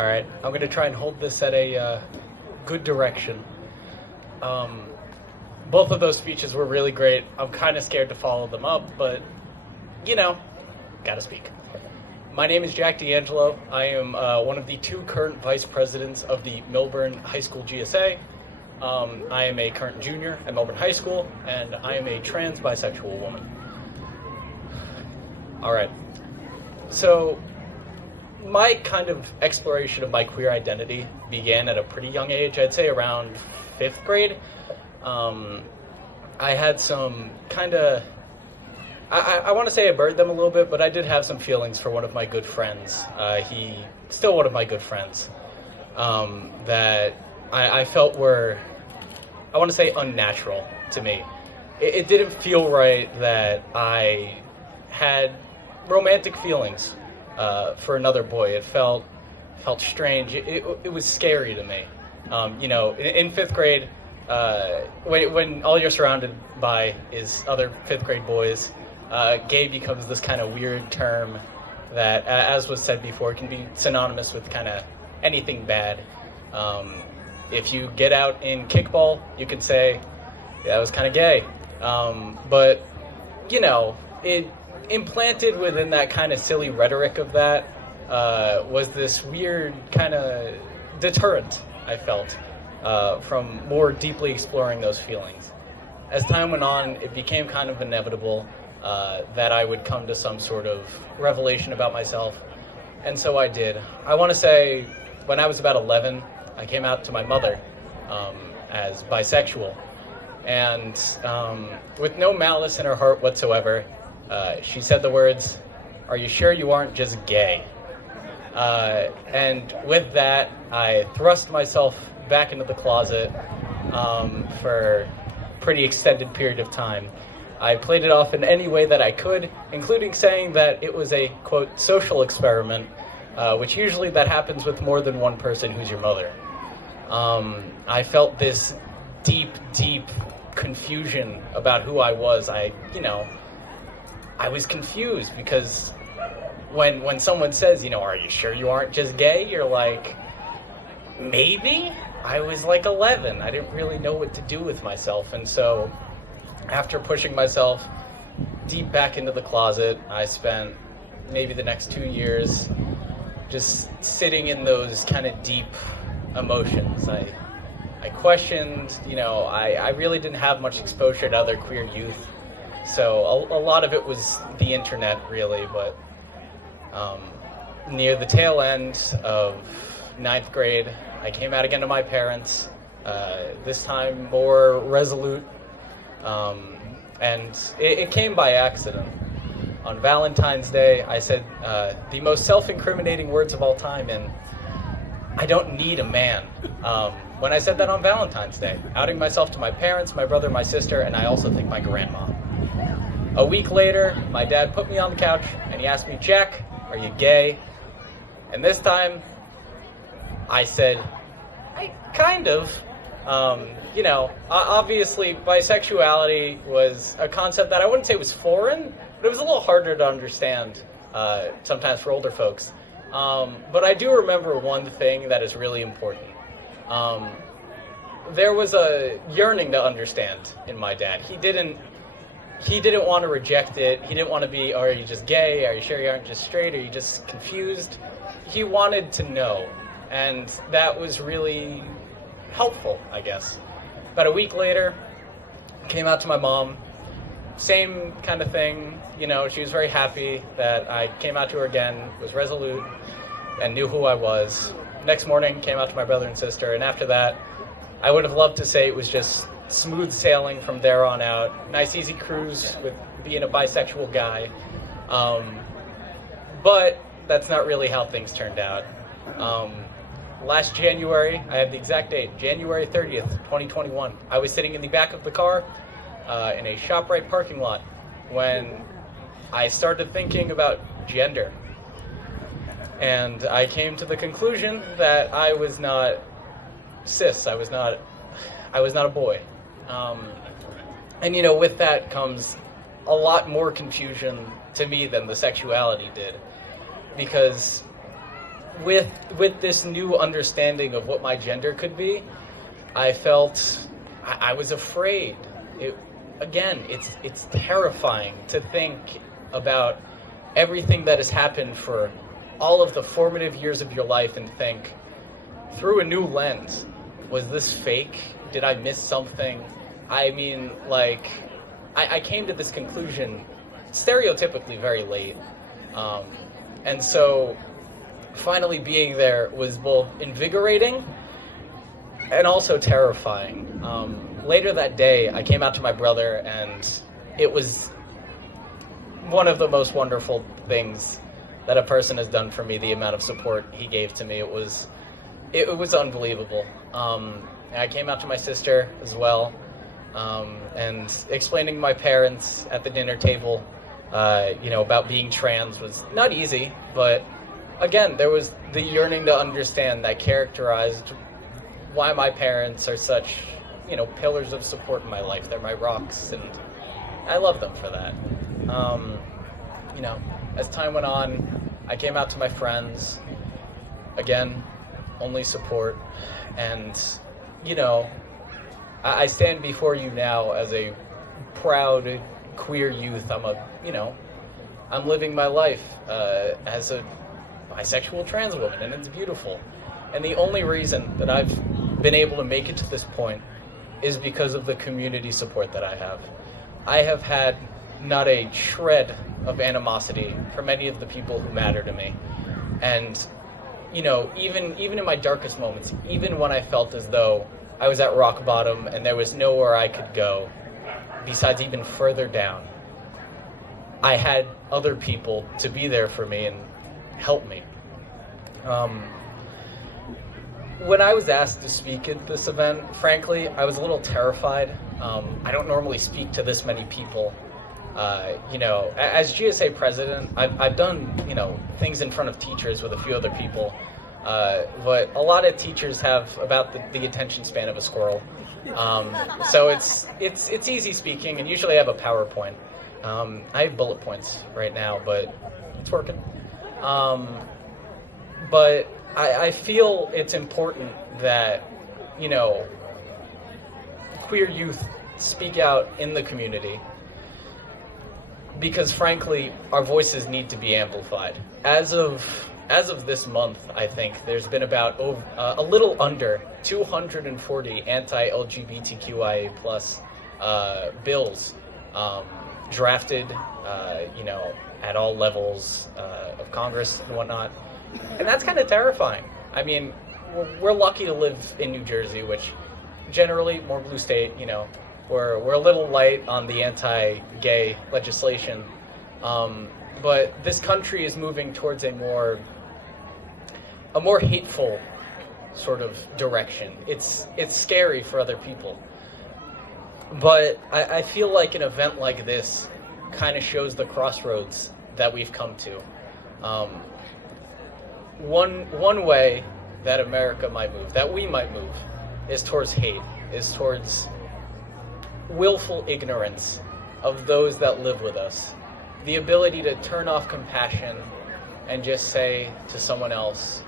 All right, I'm going to try and hold this at a good direction. Both of those speeches were really great. I'm kind of scared to follow them up, but, gotta speak. My name is Jack D'Angelo. I am one of the two current vice presidents of the Millburn High School GSA. I am a current junior at Millburn High School, and I am a trans bisexual woman. All right. So, my kind of exploration of my queer identity began at a pretty young age, I'd say around 5th grade. I had some kind of, I want to say I buried them a little bit, but I did have some feelings for one of my good friends. Still one of my good friends, that I felt were, I want to say, unnatural to me. It didn't feel right that I had romantic feelings for another boy. It felt strange. It was scary to me. In 5th grade, when all you're surrounded by is other 5th grade boys, gay becomes this kind of weird term that, as was said before, can be synonymous with kind of anything bad. If you get out in kickball, you could say, yeah, that was kind of gay. But, it implanted within that kind of silly rhetoric of that was this weird kind of deterrent, I felt, from more deeply exploring those feelings. As time went on, it became kind of inevitable that I would come to some sort of revelation about myself, and so I did. I want to say, when I was about 11, I came out to my mother as bisexual, and with no malice in her heart whatsoever, she said the words, "Are you sure you aren't just gay?" And with that, I thrust myself back into the closet for a pretty extended period of time. I played it off in any way that I could, including saying that it was a, quote, social experiment, which usually that happens with more than one person who's your mother. I felt this deep confusion about who I was. I was confused because when someone says, "Are you sure you aren't just gay?" You're like, maybe? I was like 11. I didn't really know what to do with myself. And so after pushing myself deep back into the closet, I spent maybe the next 2 years just sitting in those kind of deep emotions. I questioned, I really didn't have much exposure to other queer youth. So a lot of it was the internet, really, but near the tail end of 9th grade, I came out again to my parents, this time more resolute, and it came by accident. On Valentine's Day, I said the most self-incriminating words of all time, and "I don't need a man." When I said that on Valentine's Day, outing myself to my parents, my brother, my sister, and I also think my grandma. A week later, my dad put me on the couch and he asked me, "Jack, are you gay?" And this time, I said, "I kind of." Obviously, bisexuality was a concept that I wouldn't say was foreign, but it was a little harder to understand sometimes for older folks. But I do remember one thing that is really important. There was a yearning to understand in my dad. He didn't want to reject it. He didn't want to be, "Are you just gay? Are you sure you aren't just straight? Are you just confused?" He wanted to know, and that was really helpful, I guess. About a week later, came out to my mom. Same kind of thing. She was very happy that I came out to her again, was resolute, and knew who I was. Next morning, came out to my brother and sister, and after that, I would have loved to say it was just smooth sailing from there on out. Nice, easy cruise with being a bisexual guy. But that's not really how things turned out. Last January, I have the exact date, January 30th, 2021. I was sitting in the back of the car in a ShopRite parking lot when I started thinking about gender. And I came to the conclusion that I was not cis. I was not a boy. And with that comes a lot more confusion to me than the sexuality did, because with this new understanding of what my gender could be, I felt I was afraid. It's terrifying to think about everything that has happened for all of the formative years of your life and think through a new lens. Was this fake? Did I miss something? I mean, like, I came to this conclusion stereotypically very late. And so finally being there was both invigorating and also terrifying. Later that day, I came out to my brother, and it was one of the most wonderful things that a person has done for me, the amount of support he gave to me. It was unbelievable. I came out to my sister as well, and explaining to my parents at the dinner table, about being trans was not easy, but again, there was the yearning to understand that characterized why my parents are such, pillars of support in my life. They're my rocks, and I love them for that. As time went on, I came out to my friends. Again, only support. And, I stand before you now as a proud queer youth. I'm living my life as a bisexual trans woman, and it's beautiful. And the only reason that I've been able to make it to this point is because of the community support that I have. I have had not a shred of animosity for many of the people who matter to me. And, even in my darkest moments, even when I felt as though I was at rock bottom and there was nowhere I could go besides even further down, I had other people to be there for me and help me. When I was asked to speak at this event, frankly, I was a little terrified. I don't normally speak to this many people. As GSA president, I've done, things in front of teachers with a few other people. But a lot of teachers have about the attention span of a squirrel. So it's easy speaking, and usually I have a PowerPoint. I have bullet points right now, but it's working. But I feel it's important that, queer youth speak out in the community, because frankly, our voices need to be amplified. As of this month, I think there's been about a little under 240 anti-LGBTQIA plus bills drafted, at all levels of Congress and whatnot. And that's kind of terrifying. I mean, we're lucky to live in New Jersey, which generally, more blue state, we're a little light on the anti-gay legislation. But this country is moving towards a more hateful sort of direction. It's scary for other people. But I feel like an event like this kind of shows the crossroads that we've come to. One way that America might move, that we might move, is towards hate, is towards willful ignorance of those that live with us. The ability to turn off compassion and just say to someone else,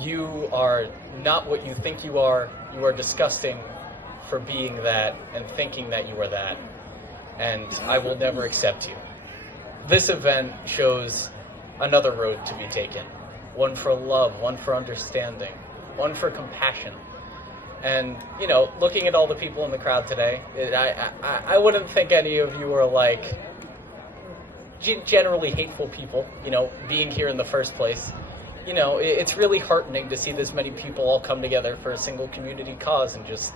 you are not what you think you are disgusting for being that and thinking that you are that, and I will never accept you. This event shows another road to be taken. One for love, one for understanding, one for compassion. And, looking at all the people in the crowd today, I wouldn't think any of you are like generally hateful people, being here in the first place. It's really heartening to see this many people all come together for a single community cause and just,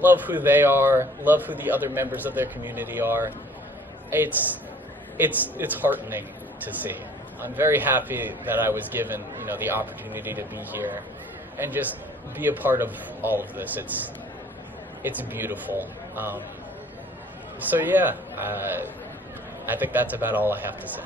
love who they are, love who the other members of their community are. It's heartening to see. I'm very happy that I was given, the opportunity to be here and just be a part of all of this. It's beautiful. So yeah, I think that's about all I have to say.